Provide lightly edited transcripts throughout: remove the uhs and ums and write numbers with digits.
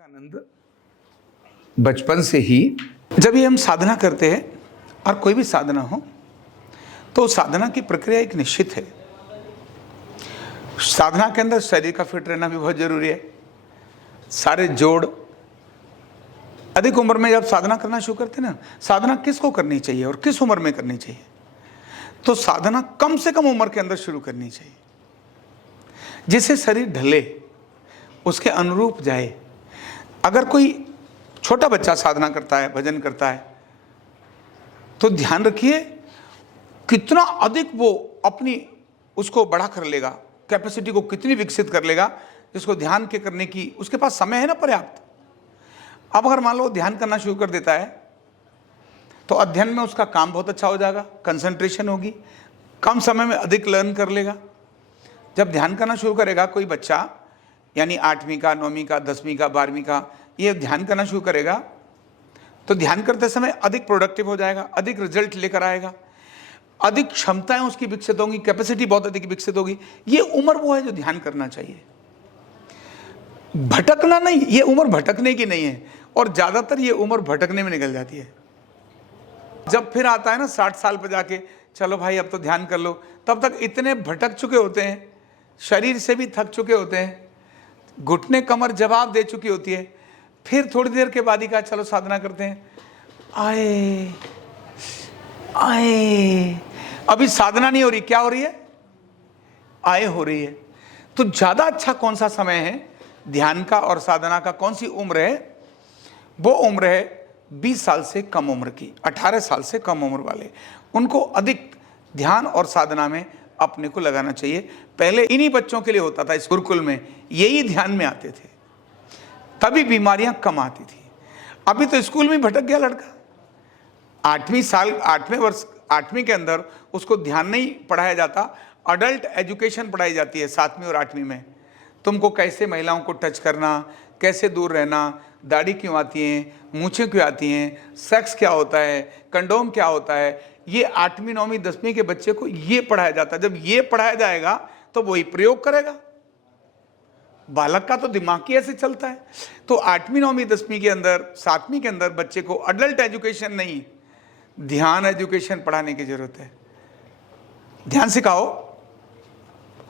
विवेकानंद बचपन से ही जब ये हम साधना करते हैं और कोई भी साधना हो तो साधना की प्रक्रिया एक निश्चित है। साधना के अंदर शरीर का फिट रहना भी बहुत जरूरी है। सारे जोड़ अधिक उम्र में जब साधना करना शुरू करते हैं ना, साधना किसको करनी चाहिए और किस उम्र में करनी चाहिए, तो साधना कम से कम उम्र के अंदर शुरू करनी चाहिए, जिससे शरीर ढले, उसके अनुरूप जाए। अगर कोई छोटा बच्चा साधना करता है, भजन करता है, तो ध्यान रखिए कितना अधिक वो अपनी उसको बड़ा कर लेगा, कैपेसिटी को कितनी विकसित कर लेगा, जिसको ध्यान के करने की उसके पास समय है ना पर्याप्त। अब अगर मान लो ध्यान करना शुरू कर देता है तो अध्ययन में उसका काम बहुत अच्छा हो जाएगा, कंसंट्रेशन होगी, कम समय में अधिक लर्न कर लेगा। जब ध्यान करना शुरू करेगा कोई बच्चा, यानी 8वीं का, 9वीं का, 10वीं का, 12वीं का, ये ध्यान करना शुरू करेगा तो ध्यान करते समय अधिक प्रोडक्टिव हो जाएगा, अधिक रिजल्ट लेकर आएगा, अधिक क्षमताएं उसकी विकसित होंगी, कैपेसिटी बहुत अधिक विकसित होगी। ये उम्र वो है जो ध्यान करना चाहिए, भटकना नहीं। ये उम्र भटकने की नहीं है, और ज्यादातर ये उम्र भटकने में निकल जाती है। जब फिर आता है ना 60 साल पर जाके, चलो भाई अब तो ध्यान कर लो, तब तक इतने भटक चुके होते हैं, शरीर से भी थक चुके होते हैं, घुटने कमर जवाब दे चुकी होती है। फिर थोड़ी देर के बाद ही कहा चलो साधना करते हैं, आए आए, अभी साधना नहीं हो रही, क्या हो रही है, आए हो रही है। तो ज्यादा अच्छा कौन सा समय है ध्यान का और साधना का, कौन सी उम्र है? वो उम्र है 20 साल से कम उम्र की, 18 साल से कम उम्र वाले, उनको अधिक ध्यान और साधना में अपने को लगाना चाहिए। पहले इन्हीं बच्चों के लिए होता था, इस गुरुकुल में यही ध्यान में आते थे, तभी बीमारियां कम आती थी। अभी तो स्कूल में भटक गया लड़का, 8वें वर्ष 8वीं के अंदर उसको ध्यान नहीं पढ़ाया जाता, अडल्ट एजुकेशन पढ़ाई जाती है 7वीं और 8वीं में। तुमको कैसे महिलाओं को टच करना, कैसे दूर रहना, दाढ़ी क्यों आती है, मूछें क्यों आती हैं, सेक्स क्या होता है, कंडोम क्या होता है, ये 8वीं 9वीं 10वीं के बच्चे को ये पढ़ाया जाता है। जब ये पढ़ाया जाएगा तो वही प्रयोग करेगा। बालक का तो दिमाग ही ऐसे चलता है। तो 8वीं 9वीं 10वीं के अंदर, 7वीं के अंदर बच्चे को अडल्ट एजुकेशन नहीं, ध्यान एजुकेशन पढ़ाने की जरूरत है। ध्यान सिखाओ।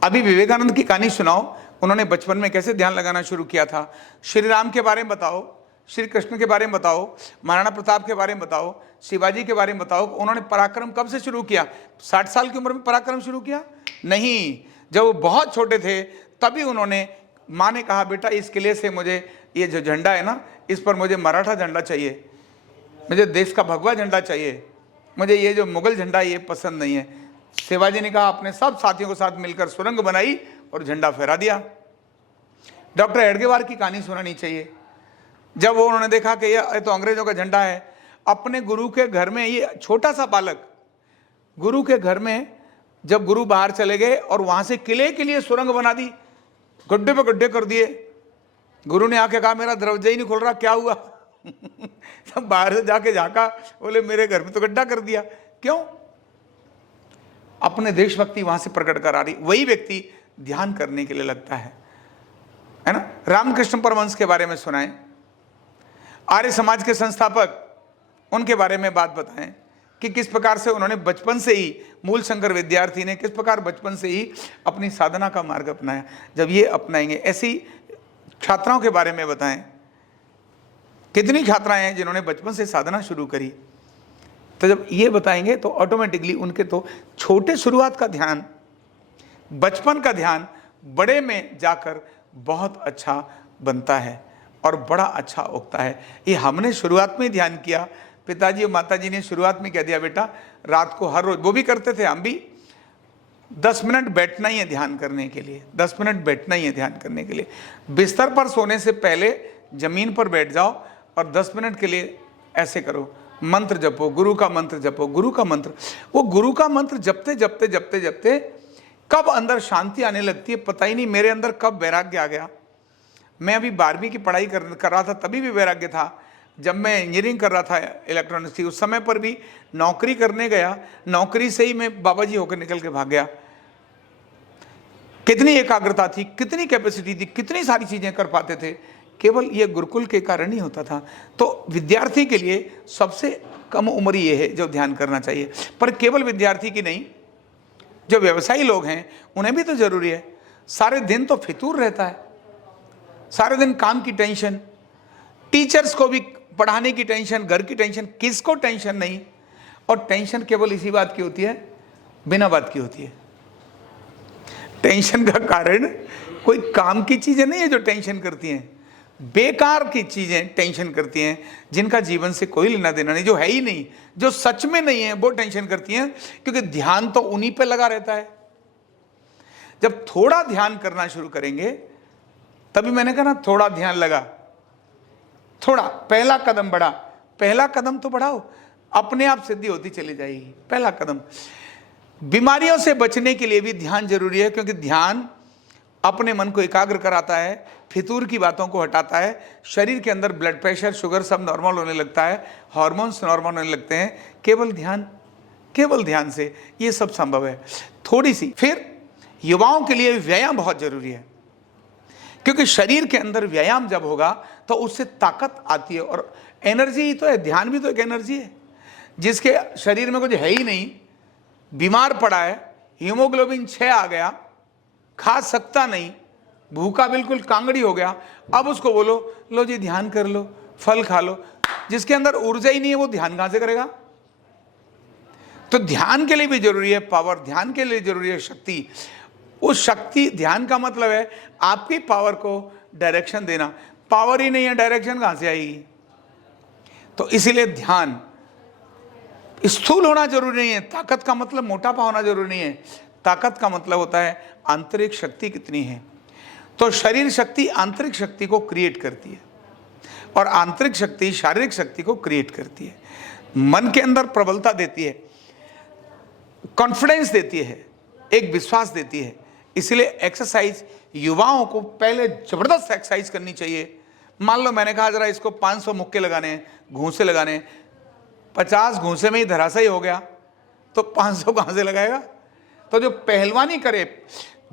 अभी विवेकानंद की कहानी सुनाओ, उन्होंने बचपन में कैसे ध्यान लगाना शुरू किया था। श्री राम के बारे में बताओ, श्री कृष्ण के बारे में बताओ, महाराणा प्रताप के बारे में बताओ, शिवाजी के बारे में बताओ। उन्होंने पराक्रम कब से शुरू किया? 60 साल की उम्र में पराक्रम शुरू किया? नहीं, जब वो बहुत छोटे थे तभी उन्होंने, माँ ने कहा बेटा इस किले से मुझे ये जो झंडा है ना, इस पर मुझे मराठा झंडा चाहिए, मुझे देश का भगवा झंडा चाहिए, मुझे ये जो मुगल झंडा ये पसंद नहीं है। शिवाजी ने कहा, अपने सब साथियों के साथ मिलकर सुरंग बनाई और झंडा फहरा दिया। डॉक्टर हेडगेवार की कहानी सुनानी चाहिए। जब वो उन्होंने देखा कि ये तो अंग्रेजों का झंडा है, अपने गुरु के घर में, ये छोटा सा बालक गुरु के घर में, जब गुरु बाहर चले गए और वहां से किले के लिए सुरंग बना दी, गड्ढे पे गड्ढे कर दिए। गुरु ने आके कहा मेरा दरवाजा ही नहीं खुल रहा, क्या हुआ? सब बाहर से जाके झांका, बोले मेरे घर में तो गड्ढा कर दिया। क्यों? अपने देशभक्ति वहां से प्रकट करा रही। वही व्यक्ति ध्यान करने के लिए लगता है ना। रामकृष्ण परमहंस के बारे में सुनाएं, आर्य समाज के संस्थापक, उनके बारे में बात बताएं कि किस प्रकार से उन्होंने बचपन से ही, मूल शंकर विद्यार्थी ने किस प्रकार बचपन से ही अपनी साधना का मार्ग अपनाया। जब ये अपनाएंगे, ऐसी छात्राओं के बारे में बताएं, कितनी छात्राएं हैं जिन्होंने बचपन से साधना शुरू करी। तो जब ये बताएंगे तो ऑटोमेटिकली उनके तो छोटे शुरुआत का ध्यान, बचपन का ध्यान बड़े में जाकर बहुत अच्छा बनता है और बड़ा अच्छा उगता है। ये हमने शुरुआत में ध्यान किया, पिताजी और माताजी ने शुरुआत में कह दिया बेटा रात को हर रोज, वो भी करते थे, हम भी 10 मिनट बैठना ही है ध्यान करने के लिए, 10 मिनट बैठना ही है ध्यान करने के लिए। बिस्तर पर सोने से पहले जमीन पर बैठ जाओ और 10 मिनट के लिए ऐसे करो, मंत्र जपो, गुरु का मंत्र जपो, गुरु का मंत्र। वो गुरु का मंत्र जपते जपते जपते जपते कब अंदर शांति आने लगती है पता ही नहीं। मेरे अंदर कब वैराग्य आ गया। मैं अभी 12वीं की पढ़ाई कर रहा था, तभी भी वैराग्य था। जब मैं इंजीनियरिंग कर रहा था इलेक्ट्रॉनिक्स की, उस समय पर भी नौकरी करने गया, नौकरी से ही मैं बाबा जी होकर निकल के भाग गया। कितनी एकाग्रता थी, कितनी कैपेसिटी थी, कितनी सारी चीजें कर पाते थे। केवल ये गुरुकुल के कारण ही होता था। तो विद्यार्थी के लिए सबसे कम उम्र ये है जो ध्यान करना चाहिए। पर केवल विद्यार्थी की नहीं, जो व्यवसायी लोग हैं उन्हें भी तो जरूरी है। सारे दिन तो फितूर रहता है, सारे दिन काम की टेंशन, टीचर्स को भी पढ़ाने की टेंशन, घर की टेंशन, किसको टेंशन नहीं। और टेंशन केवल इसी बात की होती है, बिना बात की होती है। टेंशन का कारण कोई काम की चीजें नहीं है जो टेंशन करती हैं, बेकार की चीजें टेंशन करती हैं, जिनका जीवन से कोई लेना देना नहीं, जो है ही नहीं, जो सच में नहीं है, वो टेंशन करती हैं। क्योंकि ध्यान तो उन्हीं पे लगा रहता है। जब थोड़ा ध्यान करना शुरू करेंगे, तभी मैंने कहा ना, थोड़ा ध्यान लगा, थोड़ा पहला कदम बढ़ा, पहला कदम तो बढ़ाओ, अपने आप सिद्धि होती चली जाएगी। पहला कदम। बीमारियों से बचने के लिए भी ध्यान जरूरी है, क्योंकि ध्यान अपने मन को एकाग्र कराता है, फितूर की बातों को हटाता है, शरीर के अंदर ब्लड प्रेशर, शुगर सब नॉर्मल होने लगता है, हार्मोन्स नॉर्मल होने लगते हैं। केवल ध्यान से ये सब संभव है। थोड़ी सी फिर युवाओं के लिए व्यायाम बहुत जरूरी है, क्योंकि शरीर के अंदर व्यायाम जब होगा तो उससे ताकत आती है, और एनर्जी ही तो है। ध्यान भी तो एक एनर्जी है। जिसके शरीर में कुछ है ही नहीं, बीमार पड़ा है, हीमोग्लोबिन 6 आ गया, खा सकता नहीं, भूखा बिल्कुल कांगड़ी हो गया, अब उसको बोलो लो जी ध्यान कर लो, फल खा लो, जिसके अंदर ऊर्जा ही नहीं है वो ध्यान कहां से करेगा। तो ध्यान के लिए भी जरूरी है पावर, ध्यान के लिए जरूरी है शक्ति। उस शक्ति, ध्यान का मतलब है आपकी पावर को डायरेक्शन देना। पावर ही नहीं है, डायरेक्शन कहां से आएगी। तो इसीलिए ध्यान स्थूल होना जरूरी नहीं है। ताकत का मतलब मोटापा होना जरूरी नहीं है। ताकत का मतलब होता है आंतरिक शक्ति कितनी है। तो शरीर शक्ति आंतरिक शक्ति को क्रिएट करती है, और आंतरिक शक्ति शारीरिक शक्ति को क्रिएट करती है। मन के अंदर प्रबलता देती है, कॉन्फिडेंस देती है, एक विश्वास देती है। इसलिए एक्सरसाइज युवाओं को पहले जबरदस्त एक्सरसाइज करनी चाहिए। मान लो मैंने कहा जरा इसको 500 मुक्के लगाने हैं, घूंसे लगाने हैं, 50 घूंसे में ही धराशायी हो गया, तो 500 कहां से लगाएगा। तो जो पहलवानी करे,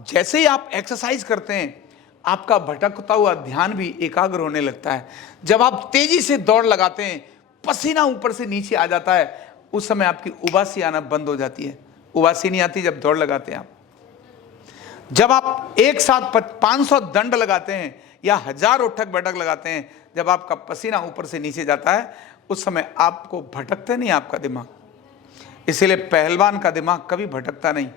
जैसे ही आप एक्सरसाइज करते हैं, आपका भटकता हुआ ध्यान भी एकाग्र होने लगता है। जब आप तेजी से दौड़ लगाते हैं, पसीना ऊपर से नीचे आ जाता है, उस समय आपकी उबासी आना बंद हो जाती है। उबासी नहीं आती जब दौड़ लगाते हैं आप। जब आप एक साथ 500 दंड लगाते हैं या 1000 उठक बैठक लगाते हैं, जब आपका पसीना ऊपर से नीचे जाता है, उस समय आपको भटकते नहीं आपका दिमाग। इसीलिए पहलवान का दिमाग कभी भटकता नहीं।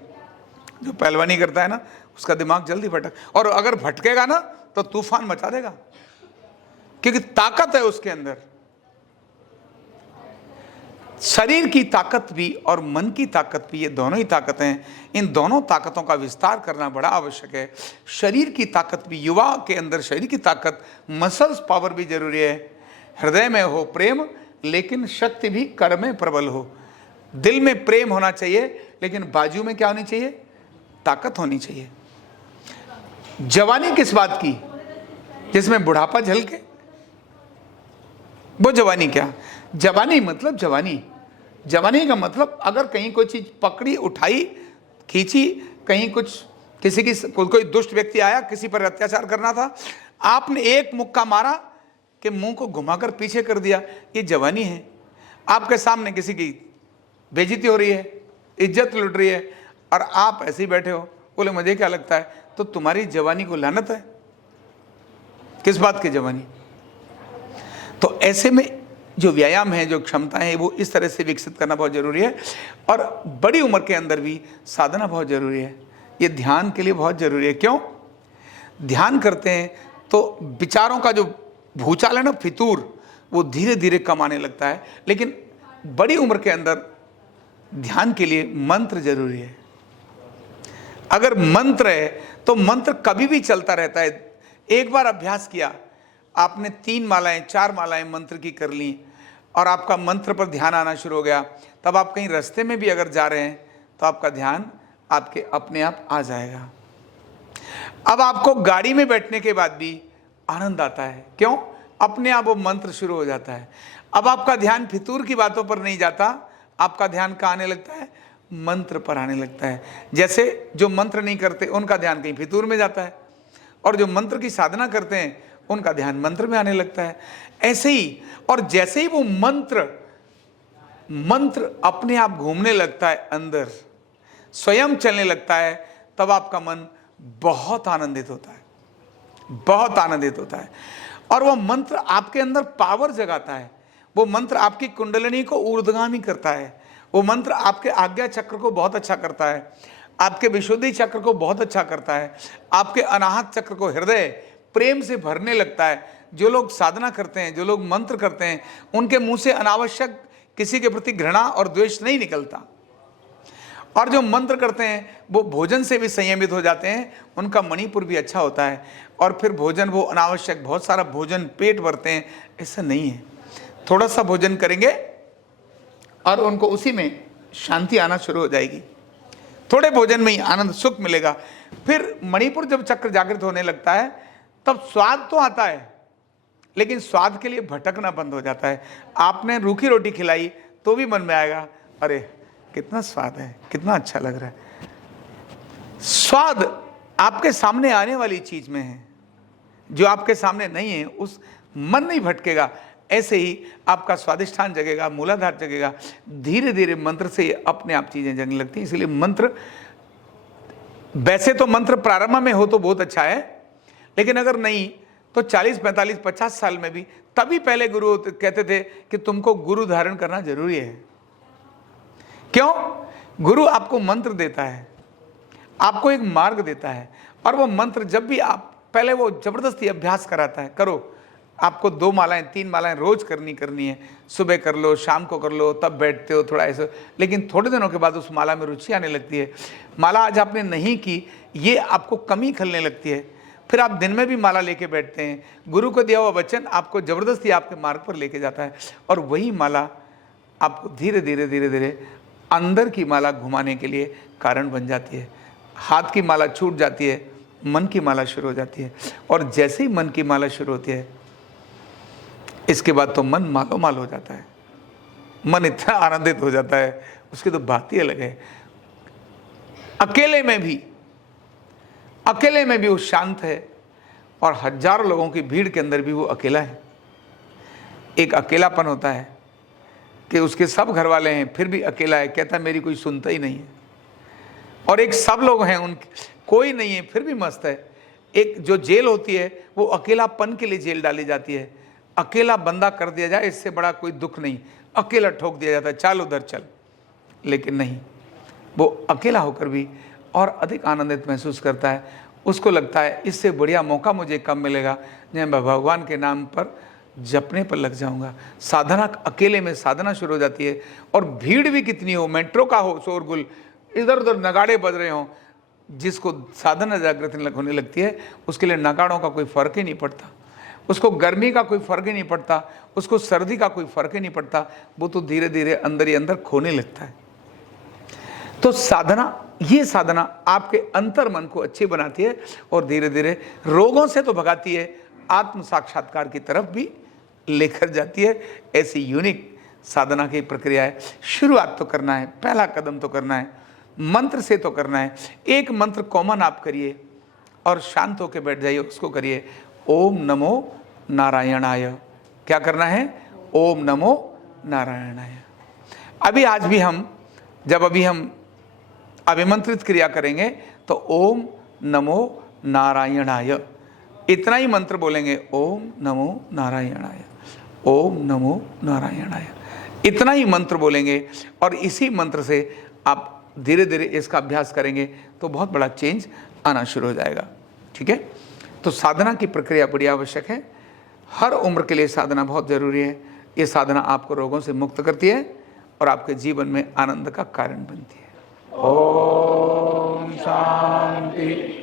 जो पहलवानी करता है ना, उसका दिमाग जल्दी भटक, और अगर भटकेगा ना तो तूफान मचा देगा, क्योंकि ताकत है उसके अंदर। शरीर की ताकत भी और मन की ताकत भी, ये दोनों ही ताकतें हैं। इन दोनों ताकतों का विस्तार करना बड़ा आवश्यक है। शरीर की ताकत भी, युवा के अंदर शरीर की ताकत, मसल्स पावर भी जरूरी है। हृदय में हो प्रेम, लेकिन शक्ति भी कर में प्रबल हो। दिल में प्रेम होना चाहिए, लेकिन बाजू में क्या होनी चाहिए, ताकत होनी चाहिए। जवानी किस बात की, जिसमें बुढ़ापा झलके, वो जवानी क्या। जवानी मतलब जवानी का मतलब अगर कहीं कोई चीज पकड़ी, उठाई, खींची, कहीं कुछ किसी की कोई दुष्ट व्यक्ति आया, किसी पर अत्याचार करना था, आपने एक मुक्का मारा कि मुंह को घुमाकर पीछे कर दिया, ये जवानी है। आपके सामने किसी की बेइज्जती हो रही है, इज्जत लुट रही है, और आप ऐसे ही बैठे हो, बोले मुझे क्या लगता है, तो तुम्हारी जवानी को लानत है। किस बात की जवानी। तो ऐसे में जो व्यायाम है, जो क्षमताएं हैं, वो इस तरह से विकसित करना बहुत जरूरी है। और बड़ी उम्र के अंदर भी साधना बहुत जरूरी है। ये ध्यान के लिए बहुत जरूरी है। क्यों, ध्यान करते हैं तो विचारों का जो भूचाल है ना, फितूर, वो धीरे धीरे कम आने लगता है। लेकिन बड़ी उम्र के अंदर ध्यान के लिए मंत्र जरूरी है। अगर मंत्र है तो मंत्र कभी भी चलता रहता है। एक बार अभ्यास किया आपने, 3 मालाएं 4 मालाएं मंत्र की कर ली, और आपका मंत्र पर ध्यान आना शुरू हो गया, तब आप कहीं रास्ते में भी अगर जा रहे हैं तो आपका ध्यान आपके अपने आप आ जाएगा। अब आपको गाड़ी में बैठने के बाद भी आनंद आता है। क्यों, अपने आप वो मंत्र शुरू हो जाता है। अब आपका ध्यान फितूर की बातों पर नहीं जाता, आपका ध्यान कहाँ आने लगता है, मंत्र पर आने लगता है। जैसे जो मंत्र नहीं करते उनका ध्यान कहीं फितूर में जाता है, और जो मंत्र की साधना करते हैं उनका ध्यान मंत्र में आने लगता है। ऐसे ही, और जैसे ही वो मंत्र अपने आप घूमने लगता है, अंदर स्वयं चलने लगता है, तब आपका मन बहुत आनंदित होता है, बहुत आनंदित होता है। और वो मंत्र आपके अंदर पावर जगाता है, वो मंत्र आपकी कुंडलिनी को ऊर्ध्वगामी करता है, वो मंत्र आपके आज्ञा चक्र को बहुत अच्छा करता है, आपके विशुद्धि चक्र को बहुत अच्छा करता है, आपके अनाहत चक्र को हृदय प्रेम से भरने लगता है। जो लोग साधना करते हैं, जो लोग मंत्र करते हैं, उनके मुंह से अनावश्यक किसी के प्रति घृणा और द्वेष नहीं निकलता। और जो मंत्र करते हैं वो भोजन से भी संयमित हो जाते हैं, उनका मणिपुर भी अच्छा होता है, और फिर भोजन वो अनावश्यक बहुत सारा भोजन पेट भरते हैं, ऐसा नहीं है। थोड़ा सा भोजन करेंगे और उनको उसी में शांति आना शुरू हो जाएगी, थोड़े भोजन में ही आनंद सुख मिलेगा। फिर मणिपुर जब चक्र जागृत होने लगता है तब स्वाद तो आता है, लेकिन स्वाद के लिए भटकना बंद हो जाता है। आपने रूखी रोटी खिलाई तो भी मन में आएगा, अरे कितना स्वाद है, कितना अच्छा लग रहा है। स्वाद आपके सामने आने वाली चीज में है, जो आपके सामने नहीं है उस मन नहीं भटकेगा। ऐसे ही आपका स्वादिष्ठान जगेगा, मूलाधार जगेगा, धीरे धीरे मंत्र से अपने आप चीजें जगने लगती हैं। इसलिए मंत्र, वैसे तो मंत्र प्रारंभ में हो तो बहुत अच्छा है, लेकिन अगर नहीं तो 40, 45, 50 साल में भी, तभी पहले गुरु कहते थे कि तुमको गुरु धारण करना जरूरी है। क्यों? गुरु आपको मंत्र देता है, आपको एक मार्ग देता है, और वो मंत्र जब भी आप, पहले वो जबरदस्ती अभ्यास कराता है, करो, आपको 2 मालाएं 3 मालाएं रोज करनी है, सुबह कर लो, शाम को कर लो, तब बैठते हो थोड़ा ऐसा। लेकिन थोड़े दिनों के बाद उस माला में रुचि आने लगती है। माला आज आपने नहीं की, ये आपको कमी खलने लगती है, फिर आप दिन में भी माला लेके बैठते हैं। गुरु को दिया हुआ वचन आपको जबरदस्ती आपके मार्ग पर लेके जाता है, और वही माला आपको धीरे धीरे अंदर की माला घुमाने के लिए कारण बन जाती है। हाथ की माला छूट जाती है, मन की माला शुरू हो जाती है, और जैसे ही मन की माला शुरू होती है, इसके बाद तो मन मालो माल हो जाता है, मन इतना आनंदित हो जाता है, उसकी तो बात ही अलग है। अकेले में भी वो शांत है, और हजारों लोगों की भीड़ के अंदर भी वो अकेला है। एक अकेलापन होता है कि उसके सब घर वाले हैं फिर भी अकेला है, कहता है मेरी कोई सुनता ही नहीं है। और एक सब लोग हैं, उनके कोई नहीं है फिर भी मस्त है। एक जो जेल होती है वो अकेलापन के लिए जेल डाली जाती है, अकेला बंदा कर दिया जाए इससे बड़ा कोई दुख नहीं, अकेला ठोक दिया जाता है, चल उधर चल। लेकिन नहीं, वो अकेला होकर भी और अधिक आनंदित महसूस करता है। उसको लगता है इससे बढ़िया मौका मुझे कब मिलेगा जब मैं भगवान के नाम पर जपने पर लग जाऊंगा। साधना, अकेले में साधना शुरू हो जाती है, और भीड़ भी कितनी हो, मेट्रो का हो शोरगुल, इधर उधर नगाड़े बज रहे हों, जिसको साधना जागृत होने लगती है उसके लिए नगाड़ों का कोई फर्क ही नहीं पड़ता, उसको गर्मी का कोई फर्क ही नहीं पड़ता, उसको सर्दी का कोई फर्क ही नहीं पड़ता, वो तो धीरे धीरे अंदर ही अंदर खोने लगता है। तो साधना, ये साधना आपके अंतर मन को अच्छी बनाती है, और धीरे धीरे रोगों से तो भगाती है, आत्म साक्षात्कार की तरफ भी लेकर जाती है। ऐसी यूनिक साधना की प्रक्रिया है। शुरुआत तो करना है, पहला कदम तो करना है, मंत्र से तो करना है। एक मंत्र कॉमन आप करिए और शांत होकर बैठ जाइए, उसको करिए, ओम नमो नारायणाय। क्या करना है? ओम नमो नारायणाय। आज भी हम जब हम अभिमंत्रित क्रिया करेंगे तो ओम नमो नारायणाय, इतना ही मंत्र बोलेंगे, ओम नमो नारायणाय, ओम नमो नारायणाय, इतना ही मंत्र बोलेंगे। और इसी मंत्र से आप धीरे धीरे इसका अभ्यास करेंगे तो बहुत बड़ा चेंज आना शुरू हो जाएगा। ठीक है, तो साधना की प्रक्रिया बड़ी आवश्यक है, हर उम्र के लिए साधना बहुत जरूरी है। ये साधना आपको रोगों से मुक्त करती है और आपके जीवन में आनंद का कारण बनती है। ओम शांति।